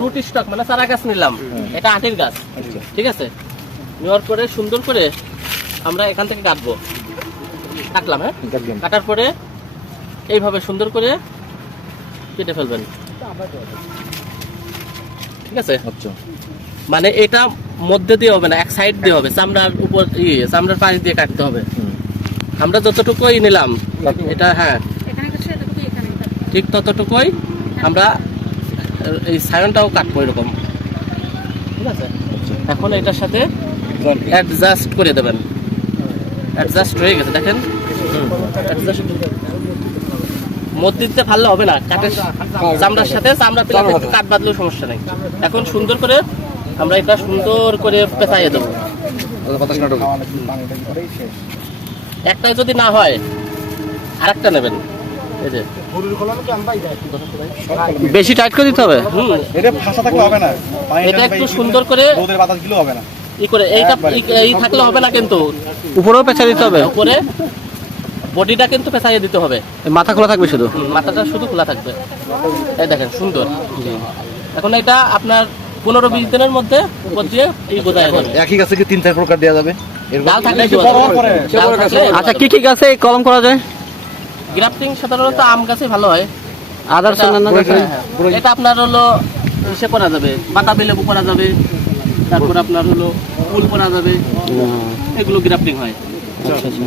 Root stock মানে চারা গাছ নিলাম, এটা আটির গাছ, ঠিক আছে। নেওয়ার পরে সুন্দর করে আমরা এখান থেকে কাটবো, কাটলাম, হ্যাঁ, কাটার পরে এইভাবে সুন্দর করে কেটে ফেলবেন, ঠিক আছে। মানে এটা মধ্যে দিয়ে হবে না, এক সাইড দিয়ে হবে, চামড়ার উপর চামড়ার পাশ দিয়ে কাটতে হবে। আমরা যতটুকুই নিলাম এটা, হ্যাঁ ঠিক ততটুকুই আমরা এই সায়নটাও কাটবো এরকম, ঠিক আছে। এখন এটার সাথে অ্যাডজাস্ট করে দেবেন, অ্যাডজাস্ট হয়ে গেছে দেখেন। মধ্যে দিতে পারলে হবে না, কাঠের চামড়ার সাথে চামড়া পেলে একটু কাট বাঁধলেও সমস্যা নেই। এখন সুন্দর করে আমরা এটা সুন্দর করে পেঁচাইয়ে দেবো। একটাই যদি না হয় আরেকটা নেবেন, এই যে বেশি টাইট করে দিতে হবে। এটা একটু সুন্দর করে ই করে এই থাকলে হবে না, কিন্তু উপরেও পেঁচা দিতে হবে, উপরে বডিটা কিন্তু পেঁচাইয়ে দিতে হবে। মাথা খোলা থাকবে শুধু, মাথাটা শুধু খোলা থাকবে। এই দেখেন সুন্দর। এখন এটা আপনার 15-20 দিনের মধ্যে উপর দিয়ে এই গোদায় যাবে। একই গাছে কি 3-4 প্রকার দেওয়া যাবে? ডাল থাকলে ডাল থাকলে আচ্ছা কি কি গাছে কলম করা যায়? গ্রাফটিং সাধারণত আম গাছে ভালো হয়। আদার্স অন্যান্য গাছে? এটা আপনার হলো ইসে করা যাবে, বাতাবি লেবু করা যাবে, তারপর আপনার হলো ফুল করা যাবে, এগুলো গ্রাফটিং হয়। আচ্ছা আচ্ছা।